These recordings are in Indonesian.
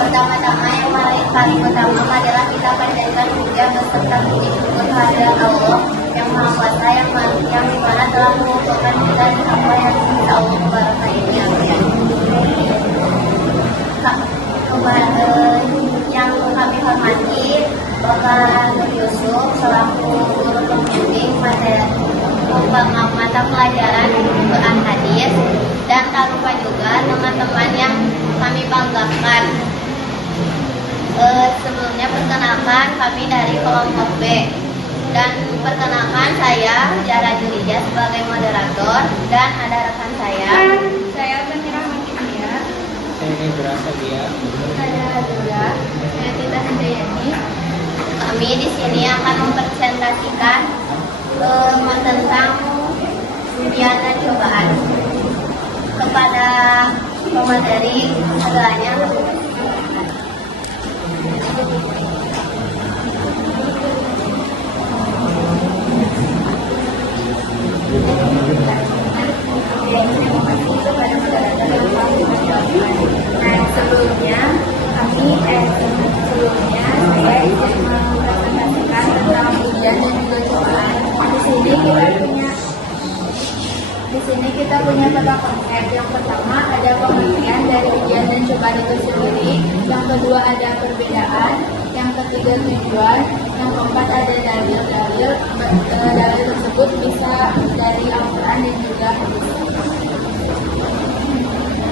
Pertama-tama yang paling pertama adalah kita panjatkan puja beserta puji syukur kehadirat Allah yang Maha Kuasa yang dimana telah mengumpulkan kita di apa yang insya Allah kebaraka ini. Yang kami hormati Bapak Nur Yusuf selaku guru pembimbing mata pelajaran Quran Hadis, dan tak lupa juga teman-teman yang kami banggakan. Sebelumnya perkenalkan kami dari kelompok B, dan perkenalkan saya Zara Julija sebagai moderator, dan ada rekan saya Fenira Makinia, saya berasa dia, saya juga, saya Tita Handayani. Kami di sini akan mempresentasikan tentang ujian dan cobaan kepada pemateri segalanya. Sebelumnya saya ingin mempresentasikan tentang ujian dan juga cobaan. Di sini kita punya tata konsep. Yang pertama ada pengertian dari ujian dan cobaan itu sendiri. Yang kedua ada perbedaan. Yang ketiga tujuan. Yang keempat ada dalil-dalil. Dalil tersebut bisa dari Al-Quran dan juga hadis.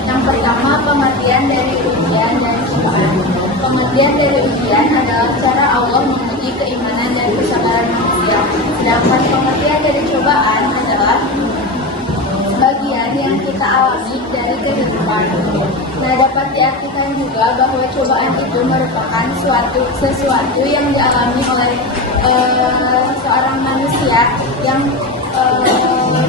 Yang pertama pengertian dari ujian dan cobaan. Pengertian dari ujian adalah cara Allah menguji keimanan dan kesabaran manusia. Sedangkan pengertian dari cobaan adalah bagian yang kita alami dari kehidupan. Nah, dapat diartikan juga bahwa cobaan itu merupakan sesuatu yang dialami oleh seorang manusia yang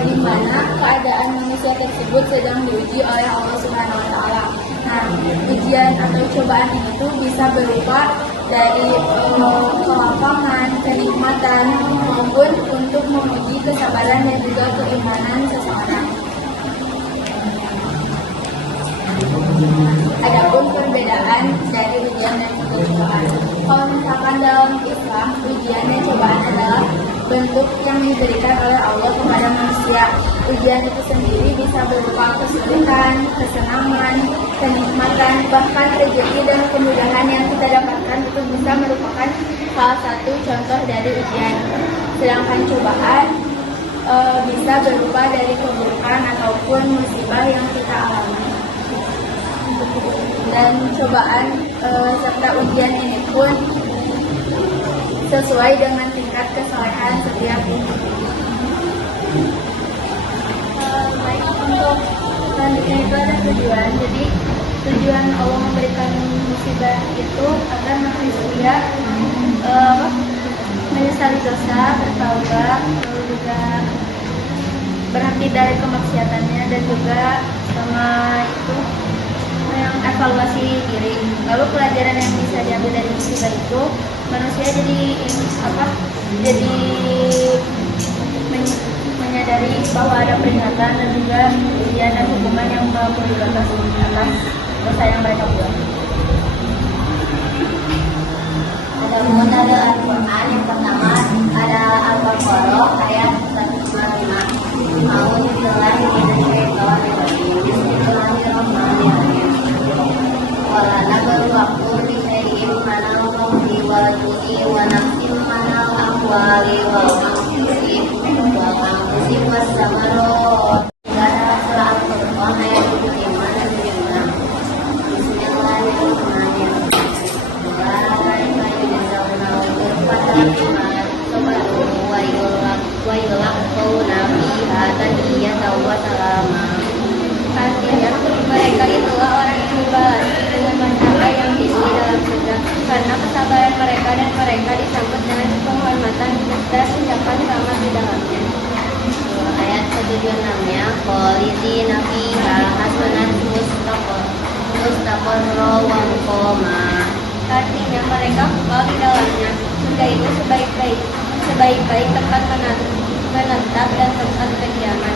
di mana keadaan manusia tersebut sedang diuji oleh Allah Subhanahu wa taala. Nah, ujian atau cobaan itu bisa berupa dari kelapangan, kenikmatan, maupun untuk menguji kesabaran dan juga keimanan seseorang. Adapun perbedaan dari ujian dan juga cobaan. Kalau misalkan dalam Islam, ujian dan cobaan adalah bentuk yang diberikan oleh Allah kepada manusia. Ujian itu sendiri bisa berupa kesulitan, kesenangan, kenikmatan, bahkan rezeki dan kemudahan yang kita dapatkan itu bisa merupakan salah satu contoh dari ujian. Sedangkan cobaan bisa berupa dari keburukan ataupun musibah yang kita alami. Dan cobaan serta ujian ini pun sesuai dengan tingkat kesalehan setiap individu. Baik, untuk selanjutnya itu ada tujuan. Jadi tujuan Allah memberikan musibah itu agar manusia menyesali dosa, bertaubat, lalu juga berhenti dari kemaksiatannya, dan juga sama itu yang evaluasi diri. Lalu pelajaran yang bisa diambil dari musibah itu, manusia jadi menyadari bahwa ada peringatan dan juga ujian dan hukuman yang melampaui batas atas dosa yang mereka buat. Adapun ada Al-Quran yang pertama ada Al-Baqarah ayat 155. A'udzubillahi minasyaitonir rajim. Bismillahirrahmanirrahim. Wala nabluwakum bisyai'in minal khawfi wal ju'i wa nafsin minal amwali wal anfusi was samarat. Surah Al-Furqan ayat 25 dan 26. Bismillahirrahmanirrahim. Artinya mereka itulah orang yang dibalas dengan martabat yang tinggi dalam surga, karena kesabaran mereka dan mereka disambut dengan penghormatan dan ucapan selamat di dalamnya. Ayat 76-nya khalidina fiha hasanat mustaqarra wa muqama. Artinya mereka kekal di dalamnya. Surga itu sebaik-baik baik-baik tempat menetap dan tempat kediaman.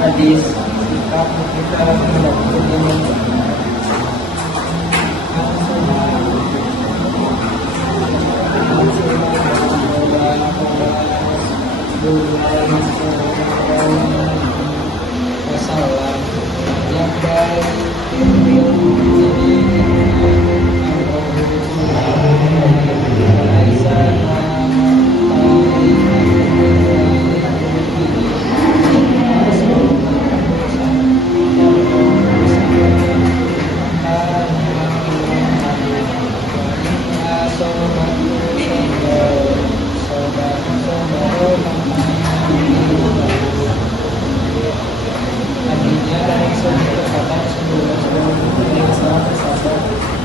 Hadis sikap kita menghadapi ujian. Wassalam yang baik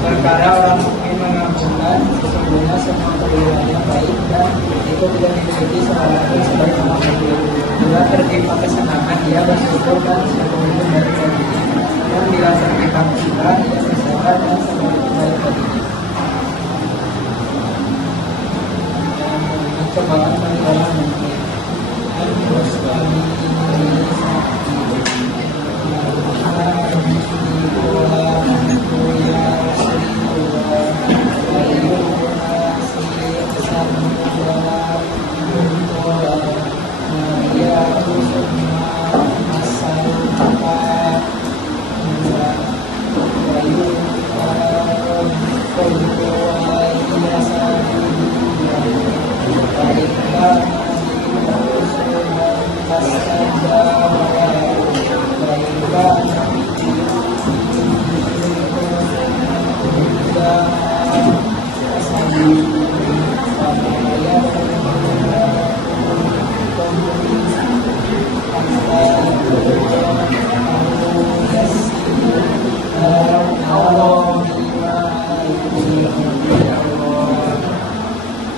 perkara orang mukmin mengampungkan sesungguhnya semua perbuatannya baik dan itu tidak memiliki seorang sebagai orang mukmin. Bila tertimpa kesenangan dia bersyukur dan seluruh itu dari baginya. Dan bila tertimpa musibah dia bersabar dan seluruh itu dari baginya. Dan mencobaan bagi orang mukmin. Dan terus kami ini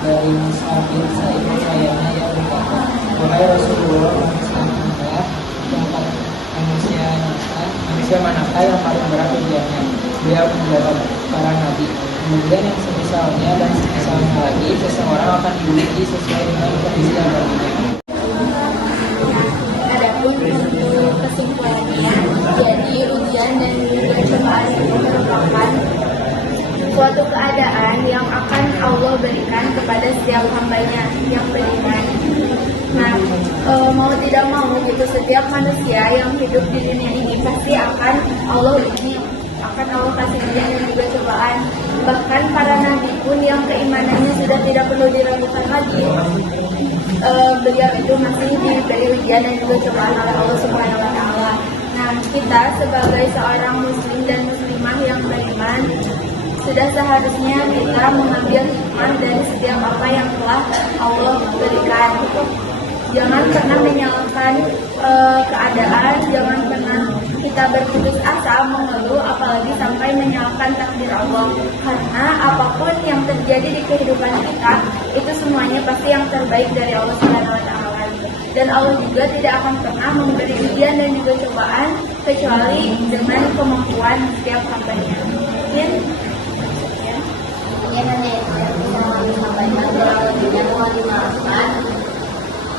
dari Mus'ab bin Sa'id sayangnya ia berkata, wahai Rasulullah, manusia manakah yang paling berat ujiannya? Beliau menjawab, para nabi. Kemudian yang semisalnya dan semisalnya lagi, seseorang akan diuji sesuai dengan kondisi yang berikutnya. Adapun untuk kesimpulannya, jadi ujian dan juga cobaan itu merupakan suatu keadaan yang akan Allah berikan kepada setiap hambanya yang beriman. Nah, mau tidak mau gitu, setiap manusia yang hidup di dunia ini pasti akan Allah uji, akan Allah kasih ujian dan juga cobaan. Bahkan para nabi pun yang keimanannya sudah tidak perlu diragukan lagi, beliau itu masih diberi ujian dan juga cobaan oleh Allah Subhanahu Wa Taala. Nah, kita sebagai seorang muslim dan muslimah yang beriman sudah seharusnya kita mengambil hikmah dari setiap apa yang telah Allah berikan. Jangan pernah menyalahkan keadaan, jangan pernah kita berputus asa mengeluh, apalagi sampai menyalahkan takdir Allah. Karena apapun yang terjadi di kehidupan kita, itu semuanya pasti yang terbaik dari Allah Subhanahu Wa Taala. Dan Allah juga tidak akan pernah memberi ujian dan juga cobaan kecuali dengan kemampuan setiap hambanya. Mungkin ini hanya yang bisa kami sampaikan, kurang lebihnya mohon dimaafkan.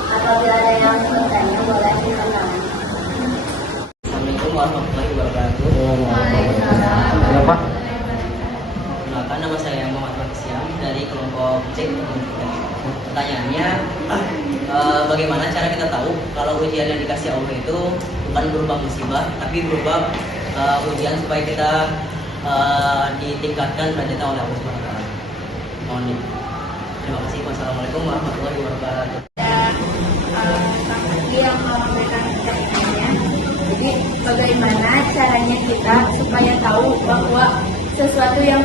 Apabila ada yang bertanya boleh ditanyakan. Assalamualaikum warahmatullahi wabarakatuh. Kenapa? Perkenalkan, nama saya Muhammad Siam dari kelompok C. Pertanyaannya, bagaimana cara kita tahu kalau ujian yang dikasih Allah itu bukan berupa musibah, tapi berupa ujian supaya kita ditingkatkan derajatnya oleh Allah Subhanahu Wa Taala. Mohon nih. Terima kasih. Wassalamualaikum warahmatullahi wabarakatuh. yang memberikan pertanyaannya. Jadi bagaimana caranya kita supaya tahu bahwa sesuatu yang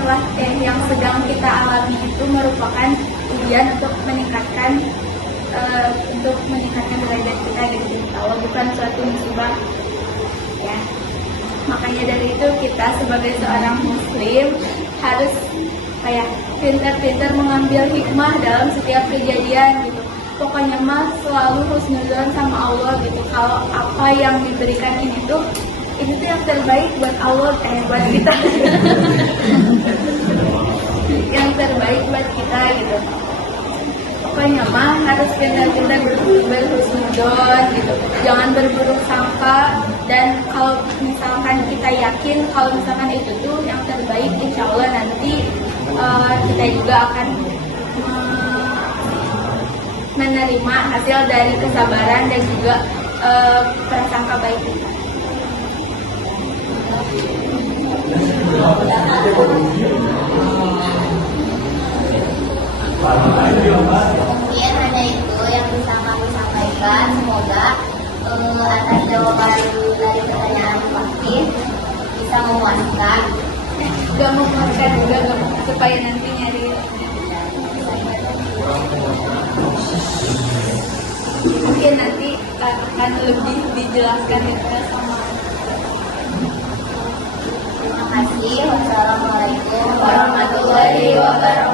sedang kita alami itu merupakan ujian untuk meningkatkan derajat kita gitu, kalau bukan suatu musibah ya. Makanya dari itu kita sebagai seorang muslim harus pintar-pintar mengambil hikmah dalam setiap kejadian gitu. Pokoknya mah selalu husnuzon sama Allah gitu. Kalau apa yang diberikan ini tuh yang terbaik buat Allah, buat kita. pokoknya mah harus benar-benar berhusnuzon gitu, jangan berburuk sangka. Dan kalau misalkan kita yakin kalau misalkan itu tuh yang terbaik, insya Allah nanti kita juga akan menerima hasil dari kesabaran dan juga prasangka baik kita. Mungkin hanya itu yang bisa kami sampaikan. Semoga atas jawaban dari pertanyaan pasti bisa memuaskan. Gak memuaskan juga, supaya nanti nyari mungkin nanti akan lebih dijelaskan gitu sama. Terima kasih. Wassalamualaikum warahmatullahi wabarakatuh.